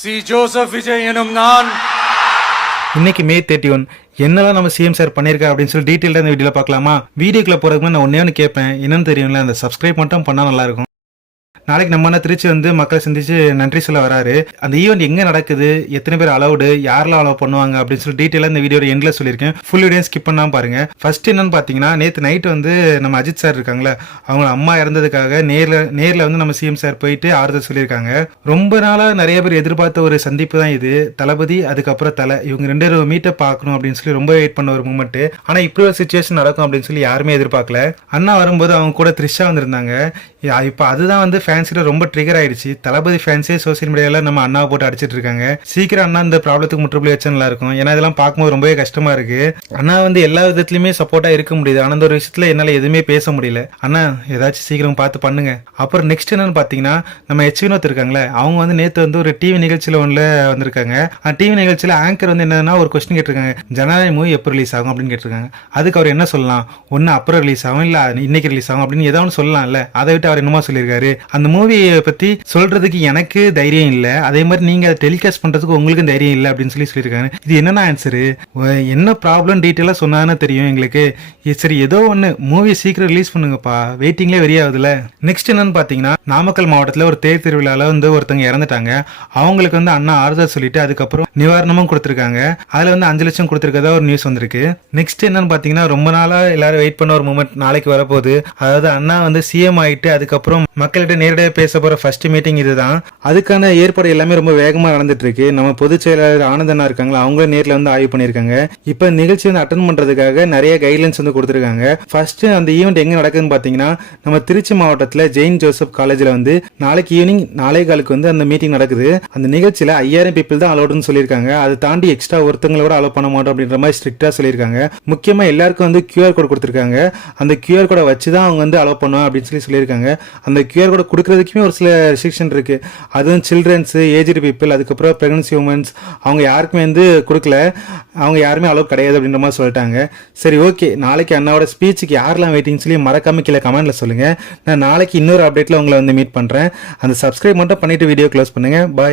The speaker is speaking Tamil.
சி ஜோசப் விஜய் எனும் நான் இன்னைக்கு மே 31 என்னெல்லாம் நம்ம சிஎம் சார் பண்ணியிருக்கா அப்படின்னு சொல்லி டீட்டெயிலாக இந்த வீடியோவில் பார்க்கலாமா? வீடியோக்குள்ள போகிறதுக்கு நான் ஒன்று கேட்பேன், என்னன்னு தெரியும்ல, அந்த சப்ஸ்கிரைப் மட்டும் பண்ணால் நல்லாயிருக்கும். நாளைக்கு நம்ம திருச்சி மக்களை சந்திச்சு நன்றி சொல்ல வராரு. அந்த ஈவெண்ட் எங்க நடக்குது, எத்தனை பேர் அலௌடு, யாரெல்லாம் அலோவ் பண்ணுவாங்க அப்படின்னு சொல்லி டீட்டெயிலாக இந்த வீடியோ எண்ட்ல சொல்லியிருக்கேன். ஃபுல் வீடியோ ஸ்கிப் பண்ணாம பாருங்க. ஃபர்ஸ்ட் என்னன்னு பார்த்தீங்கன்னா, நேற்று நைட் நம்ம அஜித் சார் இருக்காங்களே, அவங்க அம்மா இறந்ததுக்காக நேரில் நம்ம சிஎம் சார் போயிட்டு ஆறுதல் சொல்லியிருக்காங்க. ரொம்ப நாளாக நிறைய பேர் எதிர்பார்த்த ஒரு சந்திப்பு தான் இது. தளபதி அதுக்கப்புறம் இவங்க 2 பேரும் மீட்டை பார்க்கணும் அப்படின்னு சொல்லி ரொம்ப வெயிட் பண்ண ஒரு மூமெண்ட். ஆனால் இப்படி ஒரு சுச்சுவேஷன் நடக்கும் அப்படின்னு சொல்லி யாருமே எதிர்பார்க்கல. அண்ணா வரும்போது அவங்க கூட த்ரிஷா வந்திருந்தாங்க. இப்போ அதுதான் ஃபேன்ஸில் ரொம்ப ட்ரிகர் ஆயிடுச்சு. தளபதி ஃபேன்ஸே சோசியல் மீடியாவில் நம்ம அண்ணாவை போட்டு அடிச்சிட்டு இருக்காங்க. சீக்கிரம் அண்ணா இந்த ப்ராப்ளத்துக்கு முற்றுப்புள்ளி வச்சா நல்லா இருக்கும். ஏன்னா இதெல்லாம் பார்க்கும்போது ரொம்பவே கஷ்டமா இருக்கு. அண்ணா எல்லா விதத்துலையுமே சப்போர்ட்டா இருக்க முடியுது. ஆனால் ஒரு விஷயத்துல என்னால் எதுவுமே பேச முடியல. அண்ணா ஏதாச்சும் சீக்கிரம் பார்த்து பண்ணுங்க. அப்புறம் நெக்ஸ்ட் என்னன்னு பார்த்தீங்கன்னா, நம்ம எச் வினோத் இருக்காங்களே, அவங்க நேற்று ஒரு டிவி நிகழ்ச்சியில் ஒன்றில் வந்திருக்காங்க. அந்த டிவி நிகழ்ச்சியில் ஆங்கர் என்னன்னா ஒரு கொஸ்டின் கேட்டிருக்காங்க, ஜனநாயக மூவி எப்போ ரிலீஸ் ஆகும் அப்படின்னு கேட்டிருக்காங்க. அதுக்கு அவர் என்ன சொல்லலாம், ஒன்று அப்புறம் ரிலீஸ் ஆகும், இல்லை இன்னைக்கு ரிலீஸ் ஆகும் அப்படின்னு ஏதாவது சொல்லலாம்ல. அதை விட்டு அவர் என்னமா சொல்லியிருக்காரு, அந்த மூவியை பத்தி சொல்றதுக்கு எனக்கு தைரியம் இல்லை, அதே மாதிரி நீங்க அதை டெலிகாஸ்ட் பண்றதுக்கு உங்களுக்கும் தைரியம் இல்லை அப்படின்னு சொல்லியிருக்காங்க. இது என்னென்ன ஆன்சரு, என்ன ப்ராப்ளம் டீட்டெயிலாக சொன்னான்னு தெரியும் எங்களுக்கு. சரி ஏதோ ஒன்று மூவி சீக்கிரம் ரிலீஸ் பண்ணுங்கப்பா, வெயிட்டிங்லேயே வெறியாகுதுல. நெக்ஸ்ட் என்னன்னு பார்த்தீங்கன்னா, நாமக்கல் மாவட்டத்தில் ஒரு தேர் திருவிழாவில் ஒருத்தவங்க இறந்துட்டாங்க. அவங்களுக்கு அண்ணா ஆறுதல் சொல்லிட்டு அதுக்கப்புறம் நிவாரணமும் கொடுத்துருக்காங்க. அதில் 5 லட்சம் கொடுத்துருக்கதா ஒரு நியூஸ் வந்திருக்கு. நெக்ஸ்ட் என்னன்னு பார்த்தீங்கன்னா, ரொம்ப நாளாக எல்லாரும் வெயிட் பண்ண ஒரு மூமெண்ட் நாளைக்கு வரப்போகுது. அதாவது அண்ணா சிஎம் ஆயிட்டு அதுக்கப்புறம் மக்கள்கிட்ட நேரடியாக பேச போற ஃபர்ஸ்ட் மீட்டிங் இதுதான். அதுக்கான ஏற்பாடு எல்லாமே ரொம்ப வேகமா நடந்துட்டு இருக்கு. நம்ம பொதுச் செயலாளர் ஆனந்தனா இருக்காங்களா, அவங்க நேரில் ஆய்வு பண்ணிருக்காங்க. இப்ப நிகழ்ச்சி அட்டன் பண்றதுக்காக நிறைய கைட்லைன்ஸ் கொடுத்துருக்காங்க. ஃபர்ஸ்ட் அந்த ஈவெண்ட் எங்க நடக்குதுன்னு பாத்தீங்கன்னா, நம்ம திருச்சி மாவட்டத்தில் ஜெயின் ஜோசப் காலேஜ்ல நாளைக்கு ஈவினிங் 4:15 அந்த மீட்டிங் நடக்குது. அந்த நிகழ்ச்சியில 5000 பீப்புள் தான் அலோடுன்னு சொல்லியிருக்காங்க. அதை தாண்டி எக்ஸ்ட்ரா ஒருத்தங்களோட அலோ பண்ண மாட்டோம் அப்படின்ற மாதிரி ஸ்ட்ரிக்டா சொல்லியிருக்காங்க. முக்கியமா எல்லாருக்கும் QR கோட் கொடுத்துருக்காங்க. அந்த QR கோடை வச்சுதான் அவங்க அலோ பண்ணுவோம் அப்படின்னு சொல்லியிருக்காங்க. அந்த QR கோட் கொடுக்கறதுக்குமே ஒரு சில ரெஸ்ட்ரிக்ஷன் இருக்கு. அதுவும் சில்ட்ரன்ஸ், ஏஜ்டு பீப்புள், அதுக்கப்புறம் பிரெக்னன்சி உமன்ஸ், அவங்க யாருக்குமே கொடுக்கல, அவங்க யாருமே அளவு கிடையாது அப்படின்ற மாதிரி சொல்லிட்டாங்க. சரி ஓகே, நாளைக்கு அண்ணாவோட ஸ்பீச்சுக்கு யாரெல்லாம் வெயிட்டிங் சொல்லி மறக்காம கீழே கமெண்ட்ல சொல்லுங்க. நான் நாளைக்கு இன்னொரு அப்டேட்ல உங்களை மீட் பண்றேன். அந்த சப்ஸ்கிரைப் மட்டும் பண்ணிட்டு வீடியோ க்ளோஸ் பண்ணுங்க. பாய்.